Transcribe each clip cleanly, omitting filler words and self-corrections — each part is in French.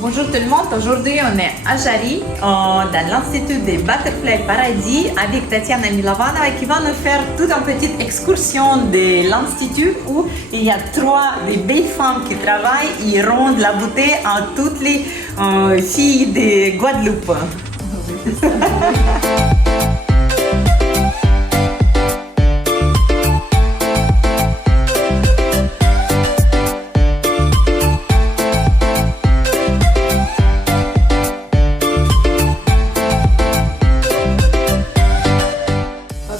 Bonjour tout le monde, aujourd'hui on est à Jari, dans l'Institut des Butterfly Paradis avec Tatiana Milovana qui va nous faire toute une petite excursion de l'Institut où il y a trois des belles femmes qui travaillent et rendent la beauté à toutes les filles de Guadeloupe.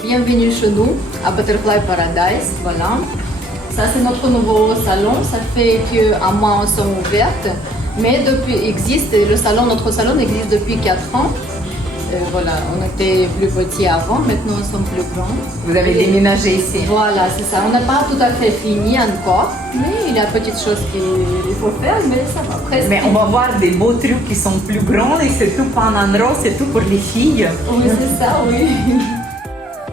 Bienvenue chez nous à Butterfly Paradise, voilà. Ça c'est notre nouveau salon, ça fait qu'un mois nous sommes ouvertes, mais notre salon existe depuis 4 ans. Voilà, on était plus petits avant, maintenant nous sommes plus grands. Vous avez déménagé ici. Voilà, c'est ça. On n'a pas tout à fait fini encore, mais il y a petites choses qu'il faut faire, mais ça va presque. Mais on va voir des beaux trucs qui sont plus grands et c'est tout pas un endroit, c'est tout pour les filles. Oui, c'est ça, oui.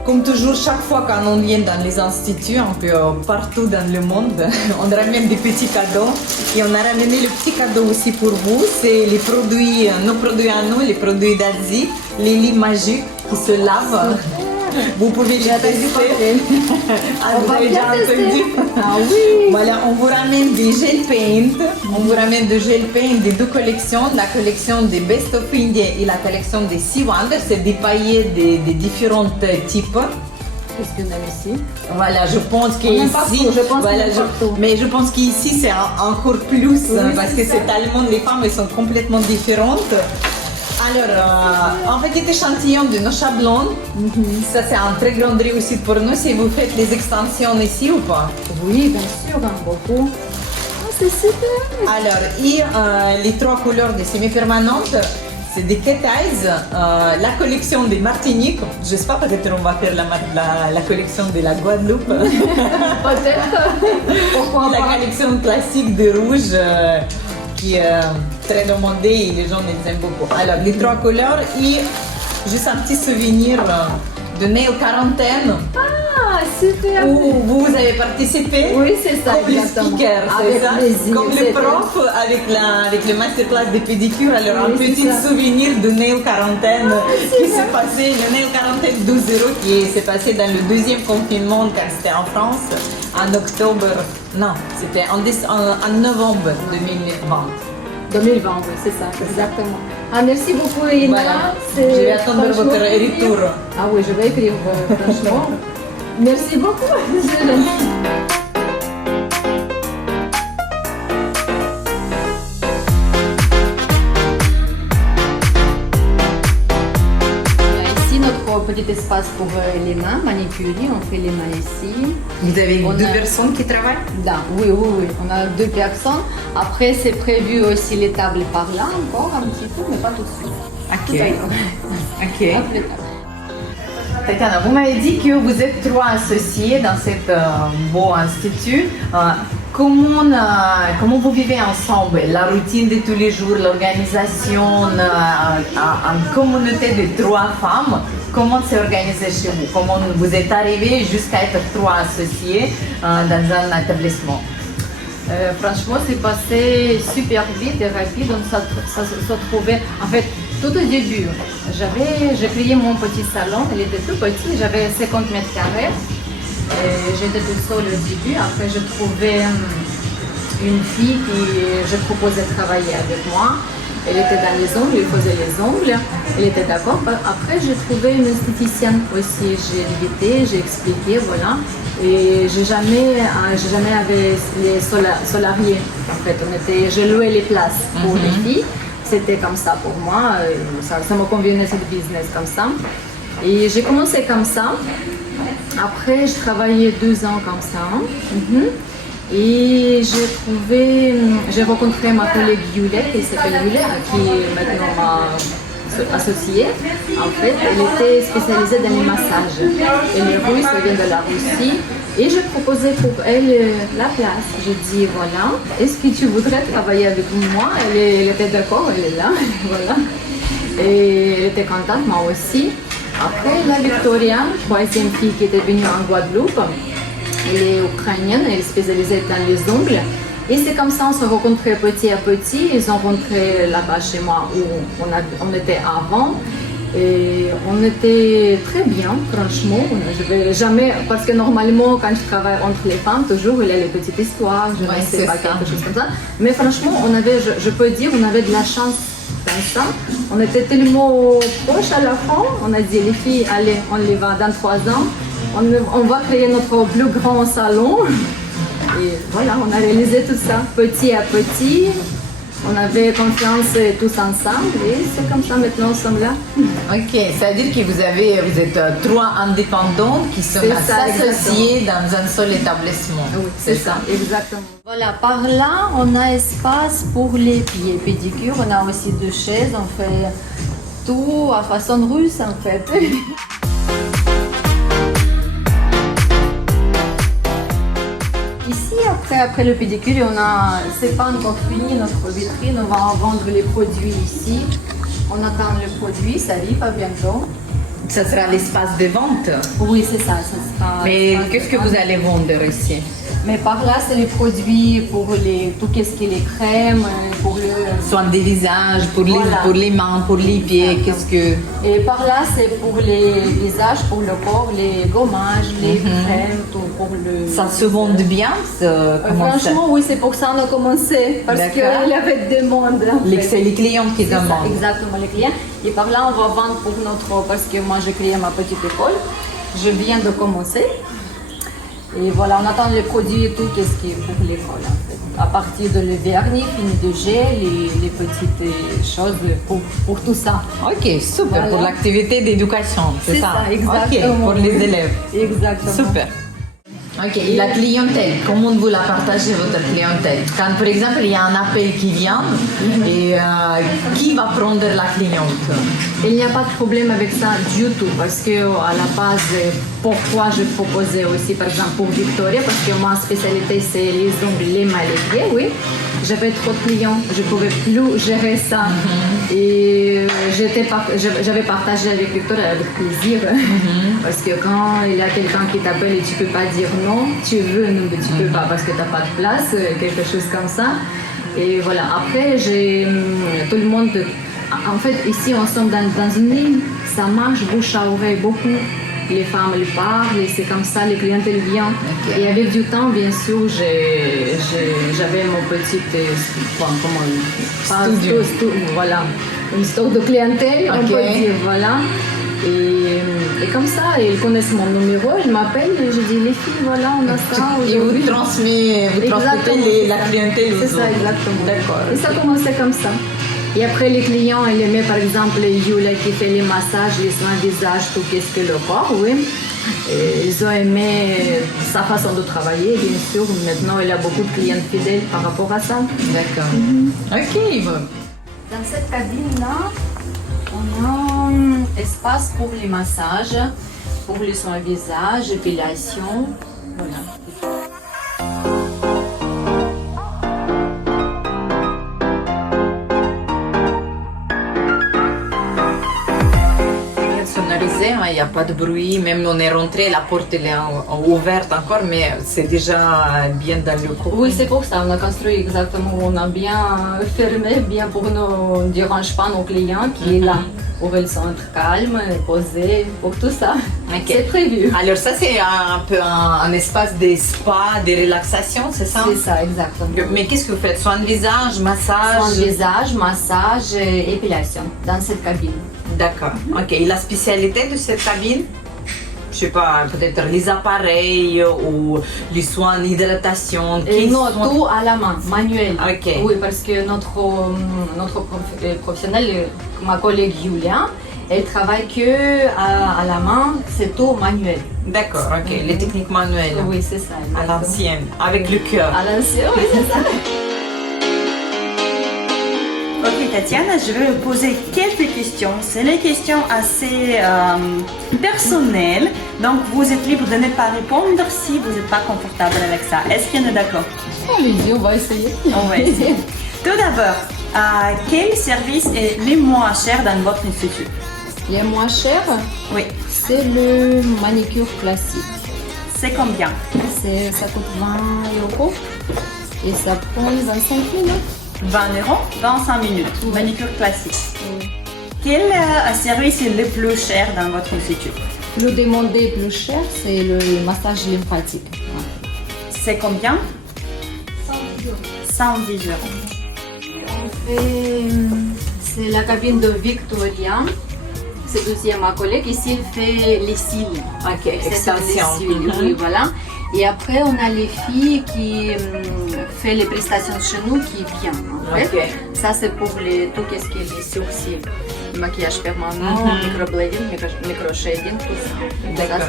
Comme toujours, chaque fois qu'on vient dans les instituts, un peu partout dans le monde, on ramène des petits cadeaux. Et on a ramené le petit cadeau aussi pour vous. C'est les produits, nos produits à nous, les produits d'Asie, les lits magiques qui se lavent. Vous pouvez les tester. On va bien tester. Ah oui. Voilà, on vous ramène des gel paint. On vous ramène des gel paint des deux collections, la collection des Best of India et la collection des Sea Wonder. C'est des paillettes de différents types. Qu'est-ce qu'on a ici? Voilà, je pense qu'ici, mais je pense qu'ici c'est encore plus parce que c'est tellement, les femmes elles sont complètement différentes. Alors, un petit échantillon de nos chablons. Ça, c'est un très grande réussite pour nous. Si vous faites les extensions ici ou pas? Oui, bien sûr, beaucoup. Ah, c'est super. Alors, et les trois couleurs de semi-permanentes, c'est des Cat Eyes, la collection des Martiniques. Je ne sais pas, peut-être on va faire la collection de la Guadeloupe. Peut-être. Pourquoi la collection classique de rouge. Qui est très demandé et les gens les aiment beaucoup. Alors, les trois couleurs et juste un petit souvenir de Nail Quarantaine. Ah, super! Où vous avez participé. Oui, c'est ça, comme exactement. Le speaker, c'est ça? Plaisir, comme le prof avec le masterclass de pédicure. Alors, oui, un petit souvenir de Nail Quarantaine qui s'est passé, le Nail Quarantaine 12-0 qui s'est passé dans le deuxième confinement quand c'était en France, en octobre. Non, c'était en novembre 2020. 2020, oui, c'est ça, exactement. Ah, merci beaucoup, Elina. Voilà. Je vais attendre votre retour. Ah oui, je vais écrire, franchement. Merci beaucoup. C'est gentil. Petit espace pour les mains, manicurie, on fait les mains ici. Vous avez deux personnes qui travaillent? Là, oui, on a 2 personnes. Après, c'est prévu aussi les tables par là, encore un petit peu, mais pas tout de suite. Ok. Tatiana, vous m'avez dit que vous êtes 3 associés dans cet beau institut. Comment vous vivez ensemble? La routine de tous les jours, l'organisation en communauté de 3 femmes, comment c'est organisé chez vous? Comment vous êtes arrivés jusqu'à être 3 associés dans un établissement? Franchement, c'est passé super vite et rapide, donc ça se trouvait, en fait, tout au début, j'ai créé mon petit salon, il était tout petit, j'avais 50 mètres carrés. J'étais toute seule au début, après j'ai trouvé une fille qui je proposais de travailler avec moi. Elle était dans les ongles, elle faisait les ongles, elle était d'accord. Après j'ai trouvé une esthéticienne aussi, j'ai invité, j'ai expliqué, voilà. Et j'ai jamais avait les salariés. En fait, je louais les places pour les filles. C'était comme ça pour moi, ça me convenait cette business comme ça. Et j'ai commencé comme ça. Après, je travaillais 2 ans comme ça. Et j'ai rencontré ma collègue Yulia, qui s'appelle Yulia, qui est maintenant ma associée. En fait, elle était spécialisée dans les massages. Elle est russe, elle vient de la Russie. Et je proposais pour elle la place. Je dis, voilà, est-ce que tu voudrais travailler avec moi? Elle était d'accord, elle est là. Voilà. Et elle était contente, moi aussi. Après, la Victoria, 3e fille qui était venue en Guadeloupe, elle est ukrainienne, elle est spécialisée dans les ongles. Et c'est comme ça, on se rencontrait petit à petit. Ils ont rentré là-bas chez moi où on était avant. Et on était très bien, franchement. Je vais jamais, parce que normalement, quand je travaille entre les femmes, toujours il y a les petites histoires, je ne sais pas, quelque chose comme ça. Mais franchement, je peux dire, on avait de la chance dans ça. On était tellement proches à la fin. On a dit, les filles, allez, on les va dans 3 ans. On va créer notre plus grand salon. Et voilà, on a réalisé tout ça, petit à petit. On avait confiance tous ensemble et c'est comme ça maintenant nous sommes là. Ok, c'est-à-dire que vous êtes 3 indépendantes qui sont associées dans un seul établissement. Oui, c'est ça, exactement. Voilà, par là, on a espace pour les pieds pédicure. On a aussi 2 chaises, on fait tout à façon russe en fait. Ici, après le pédicure, c'est pas encore fini notre vitrine, on va en vendre les produits ici. On attend le produit, ça arrive bientôt. Ça sera l'espace de vente. Oui, c'est ça sera. Mais qu'est-ce que vous allez vendre ici? Mais par là, c'est les produits pour tout ce qui est les crèmes, pour le soins des visages, pour les mains, pour les pieds, qu'est-ce que... Et par là, c'est pour les visages, pour le corps, les gommages, les crèmes, tout pour le... Ça se vend bien, franchement, oui, c'est pour ça qu'on a commencé, parce qu'il y avait des demandes. C'est les clients qui demandent. Ça, exactement, les clients. Et par là, on va vendre pour parce que moi, j'ai créé ma petite école. Je viens de commencer. Et voilà, on attend les produits et tout, qu'est-ce qui est pour l'école en fait. À partir de le vernis, fini de gel, les petites choses pour tout ça. Ok, super, voilà. Pour l'activité d'éducation, c'est ça? Exactement. Ok, pour les élèves. Exactement. Super. Ok, et la clientèle, comment vous la partagez votre clientèle? Quand par exemple il y a un appel qui vient, et qui va prendre la cliente? Il n'y a pas de problème avec ça du tout, parce que à la base, pourquoi je proposais aussi par exemple pour Victoria, parce que ma spécialité c'est les ongles, les mains, les pieds, oui. J'avais trop de clients, je ne pouvais plus gérer ça. Et j'avais partagé avec Victoria avec plaisir, parce que quand il y a quelqu'un qui t'appelle et tu ne peux pas dire non, tu veux, non, mais tu ne peux pas parce que tu n'as pas de place, quelque chose comme ça. Et voilà, après, tout le monde... En fait, ici, on sommes dans une île, ça marche bouche à oreille beaucoup. Les femmes elles parlent et c'est comme ça, les clientèles viennent. Okay. Et avec du temps, bien sûr, j'avais mon petit studio. Voilà, une stock de clientèle, on peut dire, voilà. Et comme ça, ils connaissent mon numéro, ils m'appellent et je dis les filles, voilà, on a ça. Et vous transmettez la clientèle. C'est ça, exactement. D'accord. Et ça a commencé comme ça. Et après, les clients, ils aimaient par exemple Yulia qui fait les massages, les soins visage, tout qu'est-ce que le corps, oui. Et ils ont aimé sa façon de travailler, bien sûr. Maintenant, il y a beaucoup de clients fidèles par rapport à ça. D'accord. Ok. Dans cette cabine-là, on a un espace pour les massages, pour les soins visage, épilation. Voilà. Il n'y a pas de bruit, même on est rentré, la porte elle est ouverte encore, mais c'est déjà bien dans le cours. Oui, c'est pour ça, on a construit exactement, on a bien fermé, bien pour ne déranger pas nos clients qui est là, pour ils sont calmes, posés, pour tout ça. Okay. C'est prévu. Alors ça c'est un peu un espace de spa, de relaxation, c'est ça? C'est ça, exactement. Mais qu'est-ce que vous faites? Soins de visage, massage? Soins de visage, massage et épilation dans cette cabine. D'accord. Ok. Et la spécialité de cette cabine? Je sais pas, peut-être les appareils ou les soins d'hydratation. Non, tout à la main, manuel. Ok. Oui, parce que notre professionnel, ma collègue Julia, elle travaille que à la main, c'est tout manuel. D'accord, ok. Les techniques manuelles. Oui, c'est ça. À l'ancienne, avec le cœur. À l'ancienne, oui, c'est ça. Ok Tatiana, je vais vous poser quelques questions. C'est des questions assez personnelles, donc vous êtes libre de ne pas répondre si vous n'êtes pas confortable avec ça. Est-ce qu'on est d'accord? On va essayer. On va essayer. Tout d'abord, quel service est le moins cher dans votre institut? Le moins cher? Oui. C'est le manicure classique. C'est combien? Ça coûte 20 €. et ça prend 25 minutes. 20 euros, 25 minutes. Manicure classique. Quel service est le plus cher dans votre institut? Le demandé plus cher, c'est le massage lymphatique. C'est combien? 110 euros. C'est la cabine de Victoria. C'est aussi ma collègue. Ici, il fait les cils. Ok, Extension des extension. cils, oui, voilà. Et après, on a les filles qui font les prestations chez nous qui viennent. En fait. Ok. Ça, c'est pour tout ce qui est les sourcils. Le maquillage permanent, microblading, microshading, tout ça. D'accord.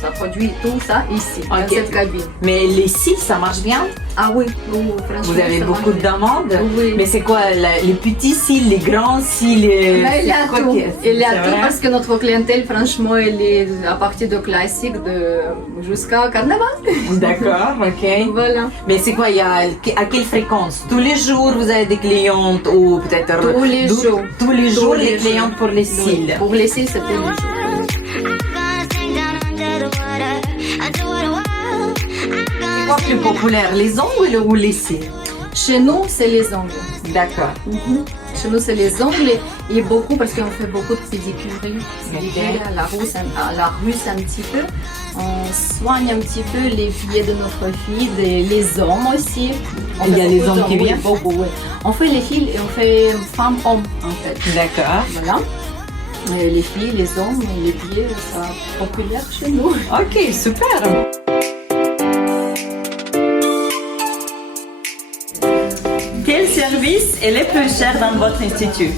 Ça produit tout ça ici, dans Ok. cette cabine. Mais les cils, ça marche bien? Ah oui, franchement. Vous avez ça beaucoup marche de bien. demandes? Oui. Mais c'est quoi, les petits cils, les grands cils? Là, il y a c'est quoi tout. qui- Il y a c'est tout vrai? parce que notre clientèle, franchement, elle est à partir de classique jusqu'à carnaval. D'accord, ok. Voilà. Mais c'est quoi, à quelle fréquence? Tous les jours, vous avez des clientes ou peut-être... Tous les jours. Tous les jours, Tous les les clientes jours. pour les Oui. cils. Pour les cils, c'est tous les jours. C'est quoi plus populaire, les ongles ou les cils? Chez nous, c'est les ongles. D'accord. Chez nous, c'est les ongles et beaucoup parce qu'on fait beaucoup de pédicurie. À la russe un petit peu. On soigne un petit peu les pieds de notre fille, les hommes aussi. On Il y a fait les beaucoup hommes qui oui, viennent? beaucoup, oui. On fait les filles et on fait femmes-hommes en fait. D'accord. Voilà. Et les filles, les hommes, les pieds, c'est populaire chez nous. Ok, super. Quel service est le plus cher dans votre institut?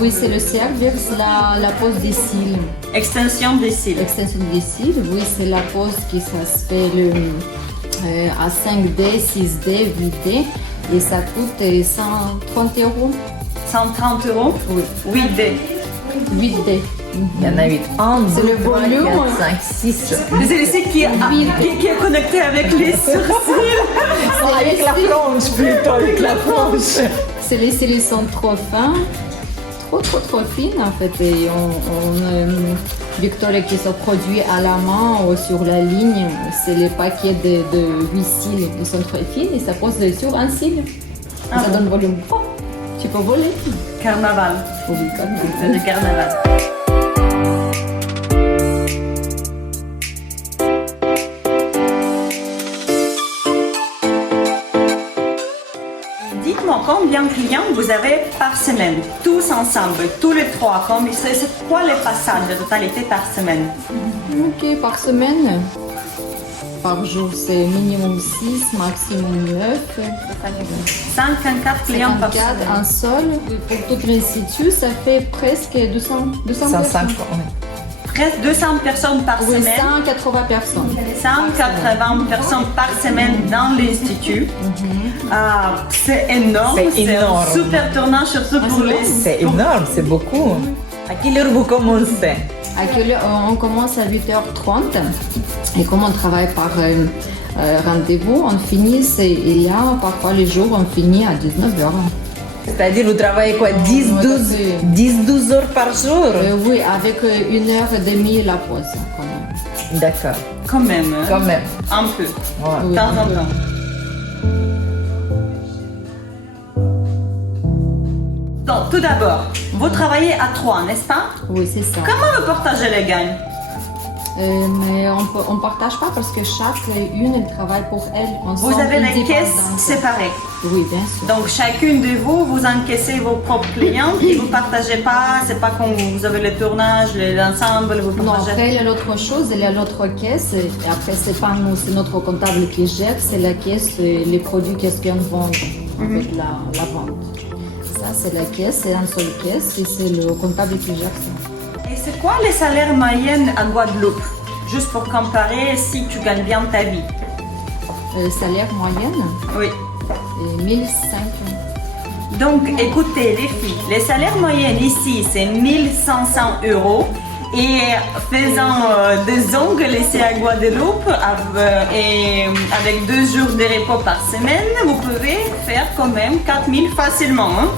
Oui, c'est le service, la pose des cils. Extension des cils. L'extension des cils, oui, c'est la pose qui ça se fait à 5D, 6D, 8D et ça coûte 130 euros. 130 euros? Oui, 8D. 8D. Il y en a 8. 1, C'est 2, le 3, volume. 4, 5, 6. Désolée, c'est qui est connecté avec les sourcils. Avec la planche plutôt, avec la planche. C'est les cils ils sont trop fins, trop fines en fait. Et Victoria qui se produit à la main ou sur la ligne, c'est les paquets de 8 cils qui sont très fines et ça pose sur un cil. Ça donne volume. Oh, tu peux voler. Carnaval. Oui, quand même. C'est le carnaval. Dites-moi combien de clients vous avez par semaine, tous ensemble, tous les trois. C'est quoi les passages de totalité par semaine? Ok, par semaine. Par jour, c'est minimum 6, maximum 9. 54 clients par 54, semaine. un seul. Pour tout l'institut, ça fait presque 200 105, personnes. Presque 200 personnes par Oui, semaine. 180 personnes. 180 personnes par semaine dans l'institut. Ah, c'est énorme. C'est énorme. un super tournant, surtout pour les. C'est énorme, c'est beaucoup. À quelle heure vous commencez? À quelle heure on commence à 8h30 et comme on travaille par rendez-vous, on finit, il y a parfois les jours on finit à 19h. C'est-à-dire vous travaillez quoi, 10-12 heures par jour? Oui, avec 1h30 la pause quand même. D'accord, Quand même. Hein? quand même. Un peu. Ouais. De temps en temps. Donc, tout d'abord, vous travaillez à 3, n'est-ce pas? Oui, c'est ça. Comment vous partagez les gains? Mais on ne partage pas parce que chaque une elle travaille pour elle. On Vous sont avez les caisses indépendantes. séparées. Oui, bien sûr. Donc, chacune de vous, vous encaissez vos propres clients et vous ne partagez pas. C'est pas quand vous avez le tournage, l'ensemble, vous Non, partagez. après, il y a l'autre chose, il y a l'autre caisse. Et après, c'est pas nous, c'est notre comptable qui gère, c'est la caisse, les produits qu'est-ce qu'on vend avec la vente. Ça, c'est la caisse, c'est une seule caisse et c'est le comptable qui gère ça. Et c'est quoi les salaires moyennes à Guadeloupe? Juste pour comparer si tu gagnes bien ta vie. Salaire moyenne, Oui. 1 500. Donc, écoutez les filles, les salaires moyennes ici, c'est 1500 euros. Et faisant des ongles ici à Guadeloupe, et avec 2 jours de repos par semaine, vous pouvez faire quand même 4000 facilement. Hein?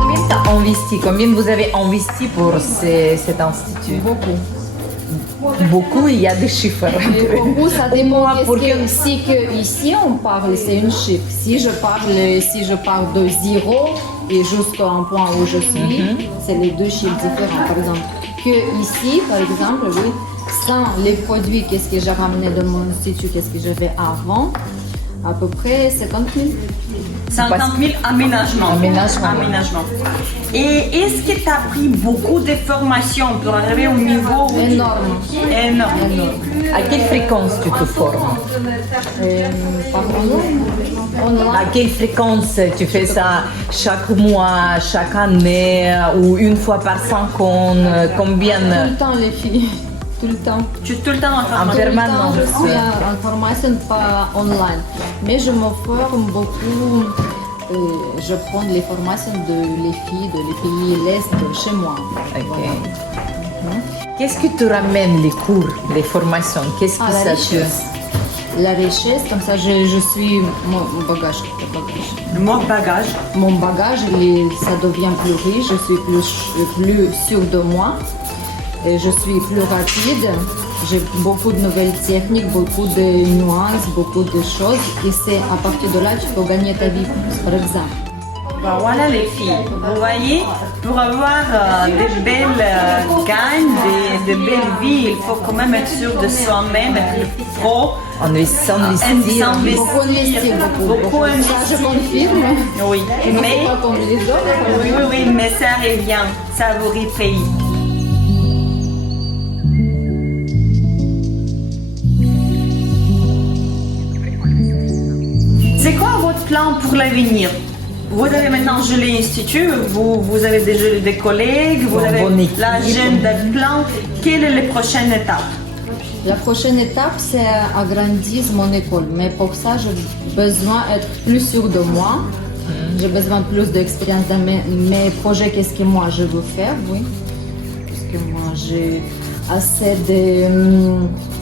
Combien de temps investi? Combien vous avez investi pour cet institut? Beaucoup. Beaucoup, il y a des chiffres. Et beaucoup, ça dépend. Pour Si que ici on parle, c'est une chiffre. Si je parle de 0 et jusqu'à un point où je suis, c'est les deux chiffres différents. Par exemple, que ici, par exemple, oui, sans les produits, qu'est-ce que j'ai ramené de mon institut, qu'est-ce que j'avais avant, à peu près 50 000. 50 000 aménagements. Aménagement. Et est-ce que tu as pris beaucoup de formations pour arriver au niveau où tu- Énorme. Énorme. À quelle fréquence tu te formes? Online. À quelle fréquence tu fais ça? Chaque mois, chaque année ou une fois par 5 ans? Combien? Tout le temps, les filles. Tout le temps. Tu es tout le temps en En formation. permanence. Je suis en formation, pas online. Mais je me forme beaucoup. Je prends les formations de les filles de les pays l'Est chez moi. Ok. Voilà. Qu'est-ce que tu ramènes les cours, les formations? Qu'est-ce que La ça richesse. La richesse, comme ça, je suis mon bagage. Le mot bagage. Mon bagage, ça devient plus riche. Je suis plus sûre de moi. Et je suis plus rapide. J'ai beaucoup de nouvelles techniques, beaucoup de nuances, beaucoup de choses. Et c'est à partir de là que tu peux gagner ta vie, par exemple. Ben voilà les filles, vous voyez, pour avoir des belles gagnes, des belles vies, il faut quand même être sûr de soi-même, être pro. Investir. Beaucoup investir, beaucoup. Ça, je confirme. Oui, Mais mais, c'est pas comme les autres. oui, mais ça revient, ça vous repaye. C'est quoi votre plan pour l'avenir? Vous avez maintenant gelé l'institut, vous avez déjà des collègues, vous avez bonne équipe. l'agenda plan. Quelle est la prochaine étape? La prochaine étape, c'est agrandir mon école. Mais pour ça, j'ai besoin d'être plus sûre de moi. J'ai besoin de plus d'expérience dans mes projets, qu'est-ce que moi je veux faire, oui. Parce que moi, j'ai assez de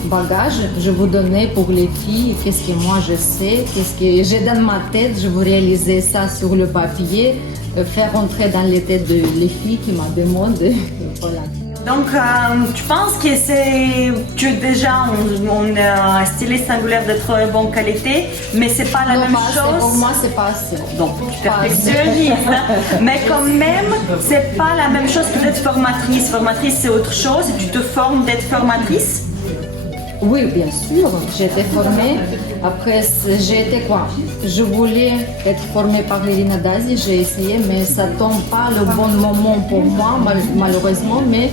bagages. Je vous donner pour les filles, qu'est-ce que moi je sais, qu'est-ce que j'ai dans ma tête. Je veux réaliser ça sur le papier, faire entrer dans les têtes de les filles qui me demandent. Voilà. Donc, tu penses que tu es déjà un styliste singulaire de très bonne qualité, mais c'est pas la Non, même pas assez. chose. Pour moi, c'est pas assez. Donc, tu Pas assez. perfectionnistes, hein. Mais quand même, c'est pas la même chose que d'être formatrice. Formatrice, c'est autre chose. Tu te formes d'être formatrice. Oui, bien sûr. J'ai été formée. Après, j'ai été quoi? Je voulais être formée par Irina Dazi. J'ai essayé, mais ça tombe pas le bon moment pour moi, malheureusement. Mais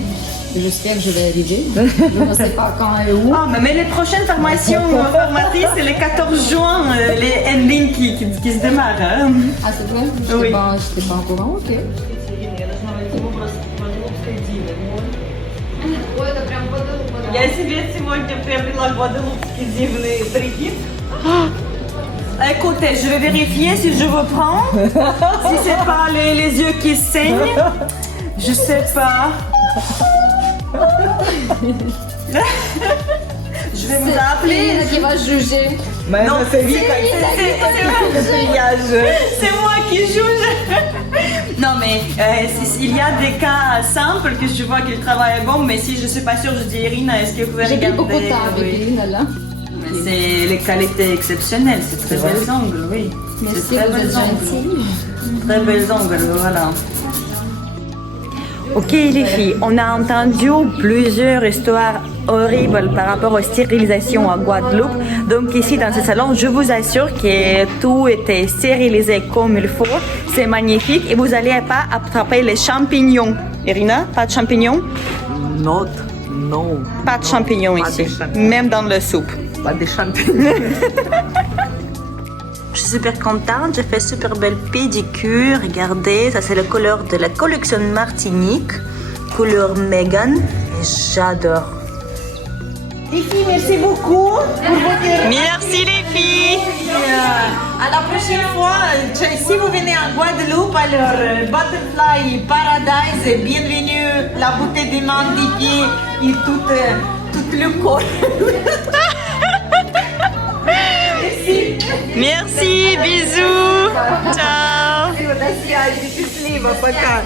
j'espère que je vais arriver. Je ne sais pas quand et où. Ah, mais les prochaines formations formatrices, c'est le 14 juin, les endings qui se démarrent. Hein. Ah, c'est vrai? Oui. Je n'étais pas au courant, ok. Я себе сегодня приобрела гваделупский дивный прикид. Écoutez, je vais vérifier si je vous prends. Si c'est pas les yeux qui saignent. Je sais pas. Je vais vous appeler. Irina qui va juger. Non, c'est moi qui juge. Non, mais il y a des cas simples que je vois que le travail est bon, mais si je suis pas sûre, je dis Irina, est-ce que vous pouvez J'ai pris regarder? beaucoup de temps avec Oui. Irina là. Mais c'est les qualités exceptionnelles, c'est très belles ongles, oui. Merci, C'est très vous êtes belles ongles. gentille. Très belles ongles, voilà. Ok les filles, on a entendu plusieurs histoires horribles par rapport aux stérilisations à Guadeloupe. Donc ici dans ce salon, je vous assure que tout était stérilisé comme il faut. C'est magnifique et vous n'allez pas attraper les champignons. Irina, pas de champignons? Non. Pas de champignons Pas ici, de champignons. même dans le soupe. Pas de champignons. Je suis super contente, j'ai fait super belle pédicure. Regardez, ça c'est la couleur de la collection Martinique, couleur Megan, et j'adore. Les filles, merci beaucoup. Merci les filles. À la prochaine fois, si vous venez à Guadeloupe, alors Butterfly Paradise, bienvenue, la bouteille de Mandipier et tout le corps. Merci, bisous, ciao. Спасибо, до связи, счастливо, пока.